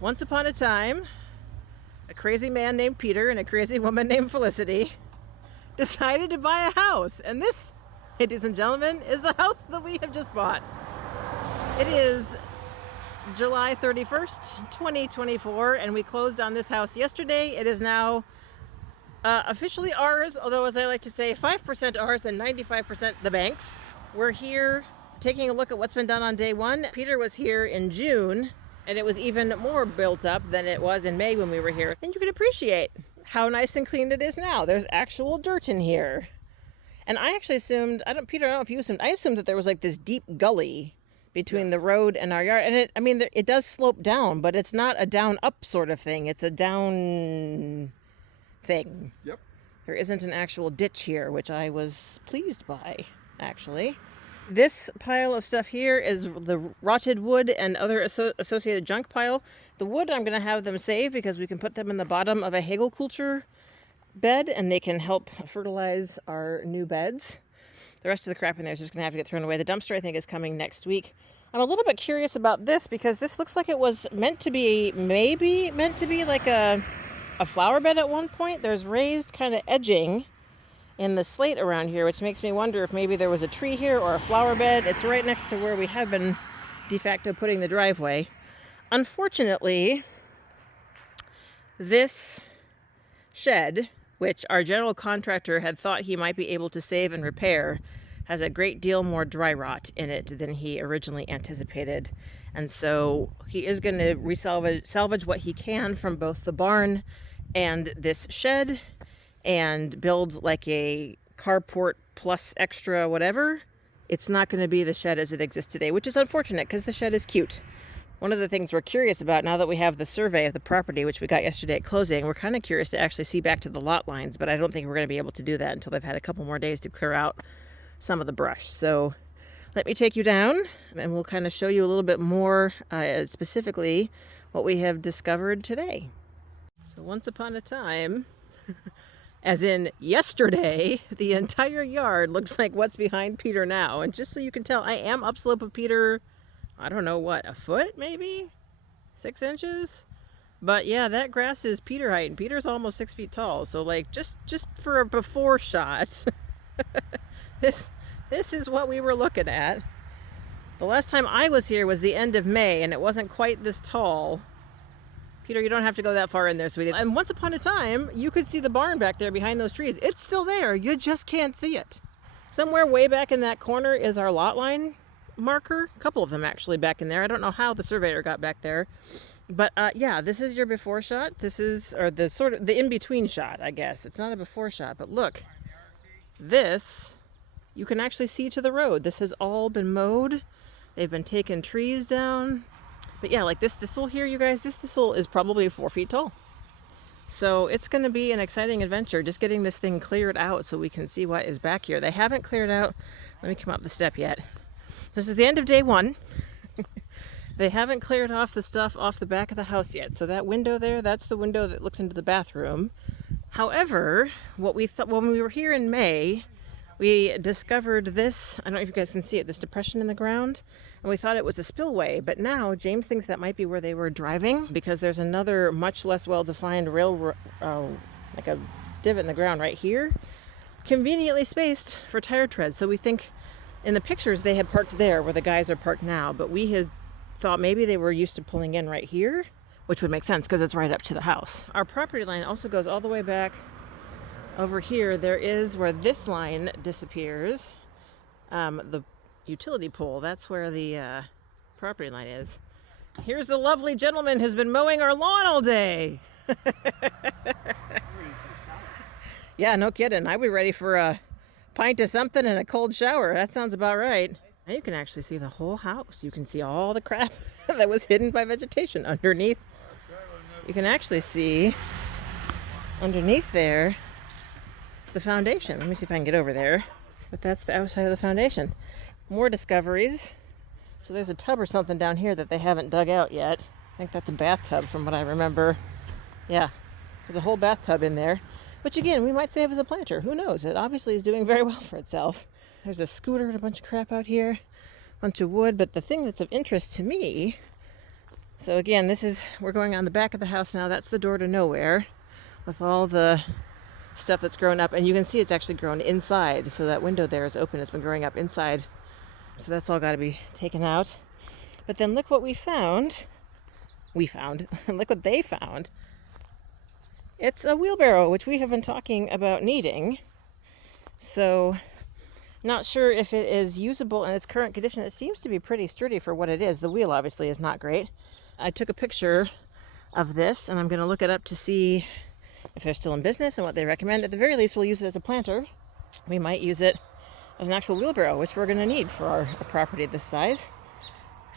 Once upon a time, a crazy man named Peter and a crazy woman named Felicity decided to buy a house. And this, ladies and gentlemen, is the house that we have just bought. It is July 31st, 2024, and we closed on this house yesterday. It is now officially ours, although as I like to say, 5% ours and 95% the bank's. We're here taking a look at what's been done on day one. Peter was here in June, and it was even more built up than it was in May when we were here. And you can appreciate how nice and clean it is now. There's actual dirt in here. And I actually assumed, Peter, I don't know if you assumed, I assumed that there was like this deep gully between the road and our yard. And it does slope down, but it's not a down up sort of thing. It's a down thing. Yep. There isn't an actual ditch here, which I was pleased by, actually. This pile of stuff here is the rotted wood and other associated junk pile. The wood I'm going to have them save because we can put them in the bottom of a hagelculture bed and they can help fertilize our new beds. The rest of the crap in there is just going to have to get thrown away. The dumpster, I think, is coming next week. I'm a little bit curious about this because this looks like it was maybe meant to be like a flower bed at one point. There's raised kind of edging in the slate around here, which makes me wonder if maybe there was a tree here or a flower bed. It's right next to where we have been de facto putting the driveway. Unfortunately, this shed, which our general contractor had thought he might be able to save and repair, has a great deal more dry rot in it than he originally anticipated. And so he is going to salvage what he can from both the barn and this shed and build like a carport plus extra whatever. It's not going to be the shed as it exists today, which is unfortunate because the shed is cute. One of the things we're curious about now that we have the survey of the property, which we got yesterday at closing, we're kind of curious to actually see back to the lot lines, but I don't think we're going to be able to do that until they've had a couple more days to clear out some of the brush. So let me take you down and we'll kind of show you a little bit more specifically what we have discovered today. So once upon a time, as in yesterday, the entire yard looks like what's behind Peter now. And just so you can tell, I am upslope of Peter, I don't know what, a foot maybe? 6 inches? But yeah, that grass is Peter height, and Peter's almost 6 feet tall. So like, just for a before shot, this is what we were looking at. The last time I was here was the end of May, and it wasn't quite this tall. Peter, you don't have to go that far in there, sweetie. And once upon a time, you could see the barn back there behind those trees. It's still there. You just can't see it. Somewhere way back in that corner is our lot line marker. A couple of them actually back in there. I don't know how the surveyor got back there. But yeah, this is your before shot. This is, or the sort of the in-between shot, I guess. It's not a before shot, but look. This, you can actually see to the road. This has all been mowed. They've been taking trees down. But yeah, like this thistle here, you guys, this thistle is probably 4 feet tall. So it's going to be an exciting adventure, just getting this thing cleared out so we can see what is back here. They haven't cleared out, let me come up the step yet. This is the end of day one. They haven't cleared off the stuff off the back of the house yet. So that window there, that's the window that looks into the bathroom. However, what we thought when we were here in May, we discovered this, I don't know if you guys can see it, this depression in the ground, and we thought it was a spillway, but now James thinks that might be where they were driving because there's another much less well-defined like a divot in the ground right here, conveniently spaced for tire treads. So we think in the pictures they had parked there where the guys are parked now, but we had thought maybe they were used to pulling in right here, which would make sense because it's right up to the house. Our property line also goes all the way back over here. There is where this line disappears, the utility pole. That's where the property line is. Here's the lovely gentleman who's been mowing our lawn all day. Yeah, no kidding. I'd be ready for a pint of something and a cold shower. That sounds about right. Now you can actually see the whole house. You can see all the crap that was hidden by vegetation underneath. You can actually see underneath there the foundation. Let me see if I can get over there. But that's the outside of the foundation. More discoveries. So there's a tub or something down here that they haven't dug out yet. I think that's a bathtub from what I remember. Yeah, there's a whole bathtub in there, which again, we might save as a planter. Who knows? It obviously is doing very well for itself. There's a scooter and a bunch of crap out here, a bunch of wood. But the thing that's of interest to me So again, we're going on the back of the house now. That's the door to nowhere with all the stuff that's grown up. And you can see it's actually grown inside. So that window there is open. It's been growing up inside. So that's all got to be taken out. But then look what we found. Look what they found. It's a wheelbarrow, which we have been talking about needing. So not sure if it is usable in its current condition. It seems to be pretty sturdy for what it is. The wheel obviously is not great. I took a picture of this and I'm going to look it up to see if they're still in business and what they recommend. At the very least, we'll use it as a planter. We might use it as an actual wheelbarrow, which we're going to need for a property this size.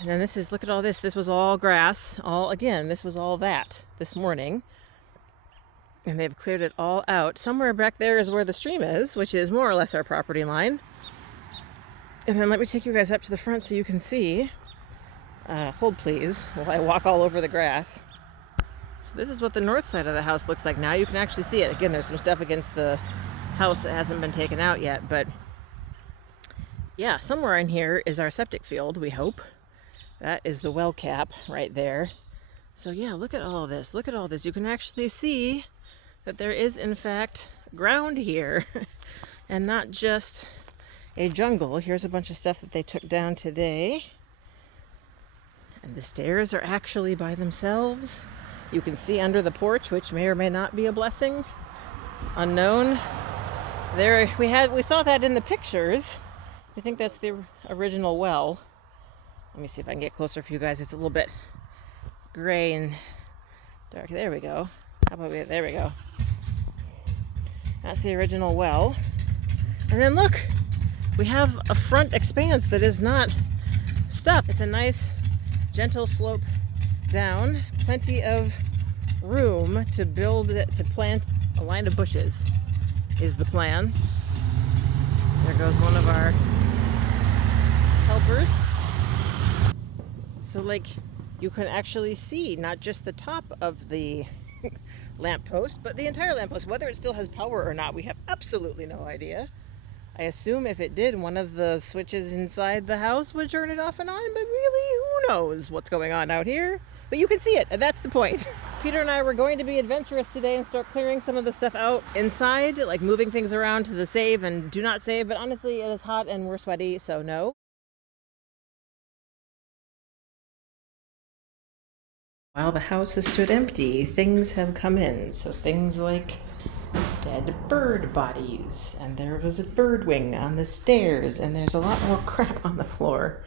And then look at all this. This was all grass. This was all that this morning. And they've cleared it all out. Somewhere back there is where the stream is, which is more or less our property line. And then let me take you guys up to the front so you can see. Hold please while I walk all over the grass. So this is what the north side of the house looks like now. You can actually see it. Again, there's some stuff against the house that hasn't been taken out yet, but yeah, somewhere in here is our septic field, we hope. That is the well cap right there. So yeah, look at all this. Look at all this. You can actually see that there is in fact ground here and not just a jungle. Here's a bunch of stuff that they took down today. And the stairs are actually by themselves. You can see under the porch, which may or may not be a blessing. Unknown. There we saw that in the pictures. I think that's the original well. Let me see if I can get closer for you guys. It's a little bit gray and dark. There we go. There we go. That's the original well. And then look, we have a front expanse that is not stuff. It's a nice gentle slope down, plenty of room to plant a line of bushes is the plan. There goes one of our helpers. So like you can actually see not just the top of the lamppost, but the entire lamppost. Whether it still has power or not, we have absolutely no idea. I assume if it did, one of the switches inside the house would turn it off and on, but really, who knows what's going on out here? But you can see it, and that's the point. Peter and I were going to be adventurous today and start clearing some of the stuff out inside, like moving things around to the save and do not save, but honestly, it is hot and we're sweaty, so no. While the house has stood empty, things have come in. So things like dead bird bodies, and there was a bird wing on the stairs, and there's a lot more crap on the floor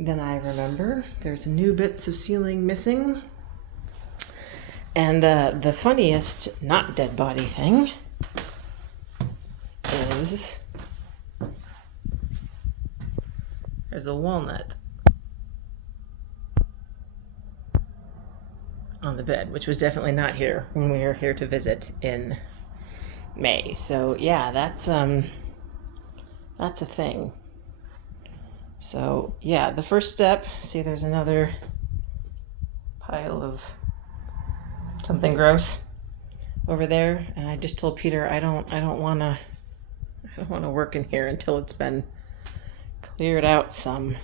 than I remember. There's new bits of ceiling missing. And the funniest not dead body thing is there's a walnut on the bed, which was definitely not here when we were here to visit in May. So yeah, that's a thing. So yeah, the first step, see there's another pile of something gross over there, and I just told Peter I don't want to work in here until it's been cleared out some.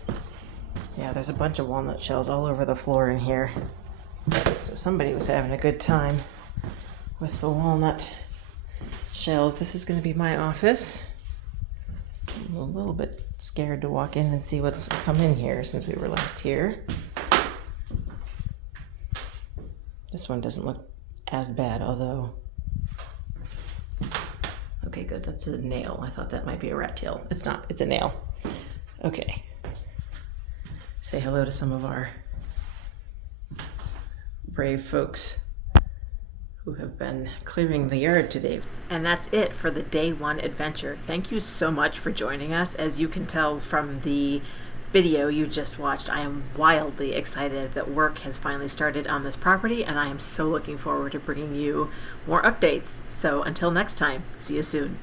Yeah, there's a bunch of walnut shells all over the floor in here. So somebody was having a good time with the walnut shells. This is going to be my office. I'm a little bit scared to walk in and see what's come in here since we were last here. This one doesn't look as bad, although... Okay, good. That's a nail. I thought that might be a rat tail. It's not. It's a nail. Okay. Say hello to some of our brave folks who have been clearing the yard today. And that's it for the day one adventure. Thank you so much for joining us. As you can tell from the video you just watched, I am wildly excited that work has finally started on this property, and I am so looking forward to bringing you more updates. So until next time, see you soon.